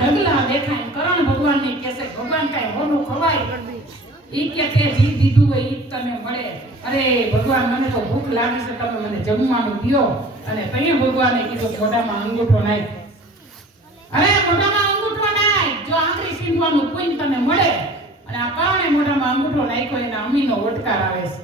ઢગલા દેખાય કરણ ભગવાનને કેસે ભગવાન, કાંઈ હોનું ખવાય ઈ કે તે જી દીધું હોય ઈ તમે મળે. અરે, ભગવાન, મને તો ભૂખ લાગી છે, તમે મને જમવાનું દ્યો. અને તઈએ ભગવાને કીધું મોઢામાં અંગૂઠો નાખ. અરે, મોઢામાં અંગૂઠો નાખ. જો આંગળી સીંધવાનું પુણ્ય તને મળે. અને આ કારણે મોઢામાં અંગૂઠો નાખ્યો, એના અમીનો ઓટકાર આવે છે.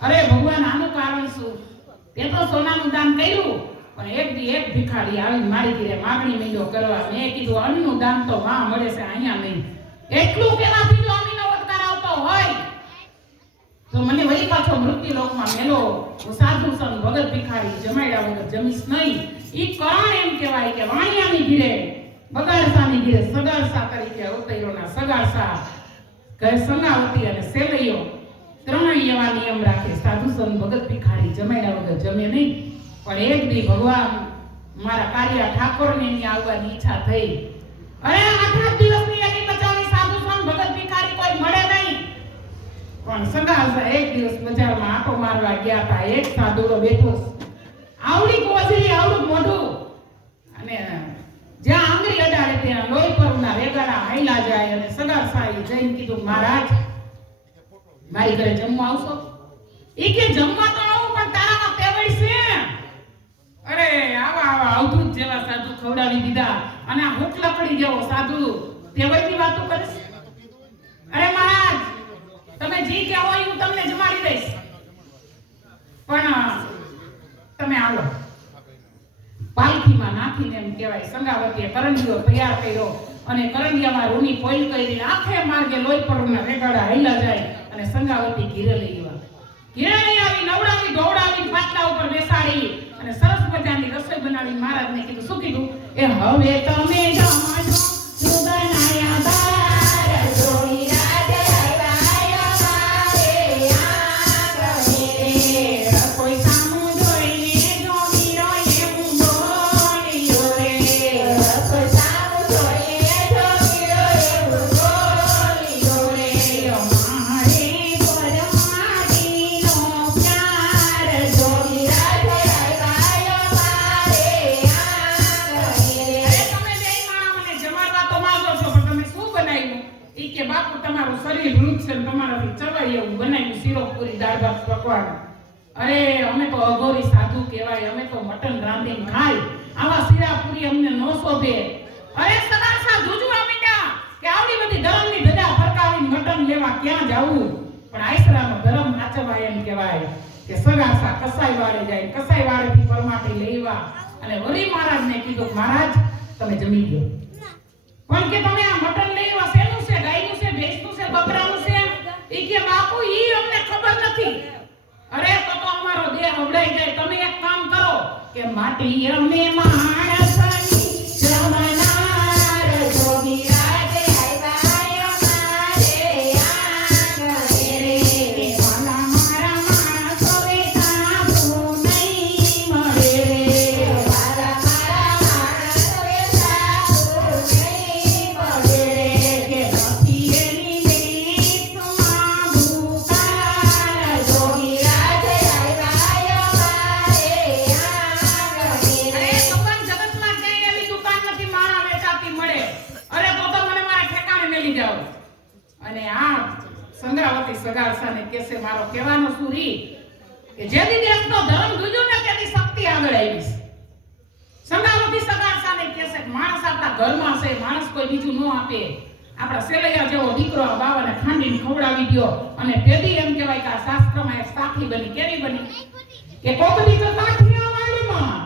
અરે, ભગવાન, આનું કારણ શું? તે તો સોનાનું દાન કર્યું. પણ એક દી એક ભિખારી આવી મારી ઘરે માગણી મેલ્યો કરવા મેં કીધું અન્નનું દાન તો માં મળે છે અહીંયા નહીં. એટલું પેલાથી જો અમીનો વધકાર આવતો હોય. તો મને વળી પાછો મૃત્યુ લોકમાં મેલો. હું સાધુ સંત વગર ભિખારી જમાડ્યા વગર જમીશ નહીં. એ કરણ એમ કહેવાય કે વાણિયાની ઘીરે, બગાડસાની ઘીરે સગાડસા તરીકે અવતર્યોના સગાડસા. કહે સંગાવતી અને સેલૈયો ત્રણેય એવા નિયમ રાખે. સાધુ સંત, ભગત ભિખારી જમાડ્યા વગર જમે નહીં. પણ એક દી ભગવાન મારા કાર્ય ઠાકોરની એની આવવાની ઈચ્છા થઈ. અરે આઠ દિવસની એની બચાવી સાધુ સંત ભગત ભિખારી કોઈ મળે નહીં. પણ સગા એક દિવસ બજારમાં આંટો મારવા ગયા હતા એક સાધુડો બેઠો. આવડી ગોજરી, આવડું મોઢું. અને જ્યાં આંગળી અડાડે ત્યાં લોહી પરના રેગાડા હાઈલા જાય અને સગા સગાસાએ જઈને કીધું, મહારાજ, મારી ઘરે જમવા આવશો? એ કે, જમવા તો આવું, પણ તારામાં તેવડ છે. અરે, આવા આવા, અવધૂત જેવા સાધુ ખવડાવી દીધા. અને આ હુક લકડી જેવો સાધુ તેવડની વાતો કરે છે અરે, મહારાજ, તમે જે કે એ હું તમને જમાડી દઈશ. પણ, તમે આવો. પાલખીમાં નાખીને એમ કહેવાય, સંગાવતીએ કરંજીઓ તૈયાર કર્યો અને કરંડિયામાં રૂની પોઈલ કરીને આખે માર્ગે લોહી પડના રેગાડા હાલ્યા જાય અને સંગાવતી ઘીરે લઈ ગયા ઘીરે લઈ આવી, નવડાવી દોડાવી પાટલા ઉપર બેસાડી. અને સરસ મજાની રસોઈ બનાવી મહારાજને કીધું શું કીધું? એ હવે તમે પકવાન. અરે, અમે તો અઘોરી સાધુ કહેવાય, અમે તો મટન રાંધીને ખાય. આવા શીરા પૂરી અમને ન શોભે. અરે સદાસા જુજવા મીઠા કે આવડી બધી ધરમની ધજા ફરકાવીને મટન લેવા ક્યાં જાવું? પણ આઈસરાનો ધરમ નાચવાય એમ કહેવાય કે સગાસા કસાઈ વાળે જાય, કસાઈ વાળેથી પરમાટી લેવા અને વળી મહારાજને કીધું, મહારાજ, તમે જમી લો પણ કે તમે આ મટન લેવા શેનું છે, ગાયનું છે, ભેંસનું છે બકરાનું છે? ઈ કે બાપુ, ઈ અમને ખબર નથી અરે તો તો અમારો દેહ અવડાઈ જાય તમે એક કામ કરો કે માટી અમે માણસની અને આ સંગ્રાવતી સગાસાને કેસે મારો કહેવાનો શું રી કે જેથી દેશનો ધર્મ દુજ્યું ને તેની શક્તિ આગળ આવી છે. સંગાવતી સગાસાને કેસે માણસ આપણા ઘરમાં છે, માણસ કોઈ બીજું ન આપે. આપણા સેલૈયા જેવો દીકરો આ બાવાને ખાંડીને ખવડાવી ગયો અને પેદી એમ કહેવાય કે આ શાસ્ત્રમાં એક સાખી બની, કેવી બની? કે કોકની તો સાખી વાળીમાં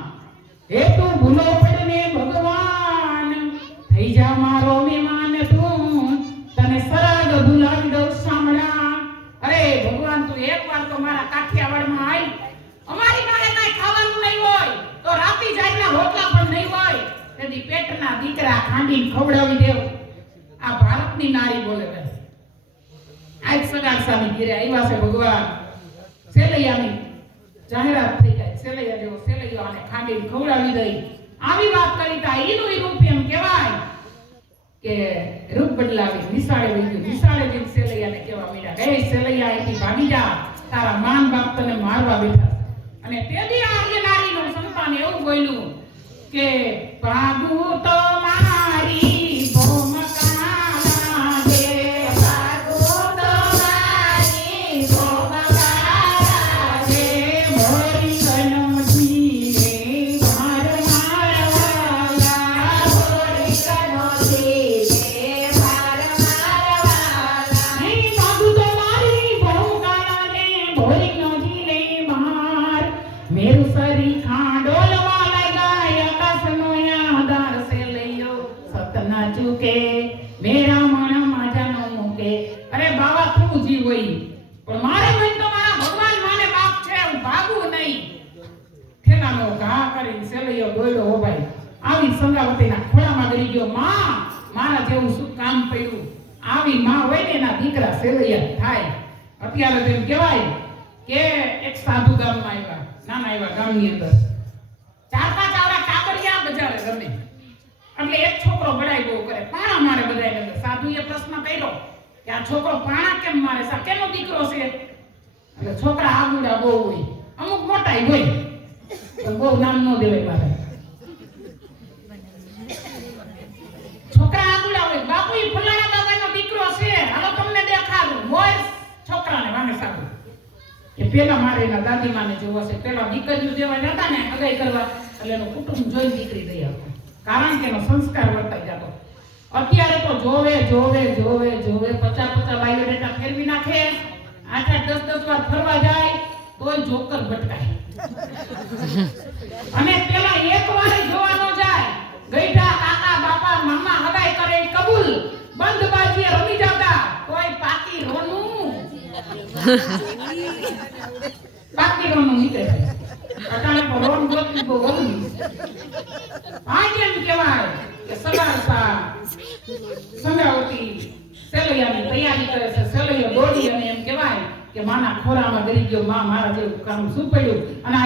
હેતુ ભૂલો પડને ભગવાન, થઈ જા મારો તને સાંભળા. અરે, ભગવાન, તું એકવાર તો મારા કાઠિયાવાડમાં આવી અમારી પાસે કાંઈ ખાવાનું નહીં હોય, તો રાતી જાગના રોટલા પણ નહીં હોય. તેથી પેટના દીકરા ખાંડીને ખવડાવી દેવ. આ ભારતની નારી બોલે છે. સગા સગાસાની ઘેરે આવ્યા છે ભગવાન. સેલૈયાની જાહેરાત થઈ જાય. સેલૈયા જેવો સેલૈયો ખાંડીને ખવડાવી દઈ. આવી વાત કરી તા ઈ રૂપ એમ કહેવાય. કે રૂપ બદલાવી, નિશાળે વહી ગયું નિશાળે જઈને સેલૈયાને કહેવા માંડ્યા હે સેલૈયા અહીંથી ભાગી જા, તારા માન બાપ તને મારવા બેઠા અને તેથી બી આર્ય નારીનું સંતાન એવું બોલ્યું કે, ભાગું મારે મન તો મારા ભગવાન માને બાપ છે, હું ભાગું નહીં. ઠેલાનો ઘા કરીને સેલૈયો દોડ્યો હો ભાઈ. આવી સંગાવતીના ખોળામાં ગરી ગયો. માં, મારા જેવું શું કામ પડ્યું? આવી માં હોય ને એના દીકરા સેલૈયા થાય. અત્યારે તો એમ કહેવાય કે એક સાધુ ગામમાં આવ્યા, નાના એવા ગામની અંદર. ચાર પાંચ આવડા કાગળિયા બજારે રમે. એટલે એક છોકરો બડાઈ બહુ કરે. પાણા મારે બધાય સાધુએ પ્રશ્ન કર્યો. કે આ છોકરો પાણા કેમ મારે સા કેનો દીકરો છે? એટલે છોકરા આગુડા બહુ હોય. અમુક મોટા હોય. તો બહુ નામ ન દેવાય મારે. છોકરા આગુડા હોય. બાપુ એ ફલાણા બાબાનો દીકરો છે. હાલો તમને દેખાડું. હોય છોકરાને વાંગે સાબુ. કે પેલા મારે એના દાદી માને જોવા છે પેલા દીકરીઓ જેવા જતા ને અગાઈ કરવા. એટલે એનું કુટુંબ જોઈ દીકરી દઈ આવતા કારણ કે એનો સંસ્કાર વર્તાઈ જોવે જોવે જોવે જોવે. પચાસ પચાસ બાયોડેટા ફેરવી નાખે. આઠ આઠ, દસ દસ વાર ફરવા જાય, તોય જોકર ભટકાય. અને પેલા એક વાર જોવા ન જાય. ગઈઠા કાકા, બાપા, મામા હદાય કરે કબૂલ. બંધ બાજીએ રમી જતા. તોય પાકી રોનું. પાકી રોનું નીકળે. અટાણે પર રોન ગોતવી બહુ રોનું કેમ કહેવાય કે સગાસા સંગાવતી સેલૈયાની તૈયારી કરે છે. સેલૈયો દોડી અને એમ કહેવાય કે માના ખોરામાં ગરી ગયો. માં મારા જેવું કામ શું પડ્યું અને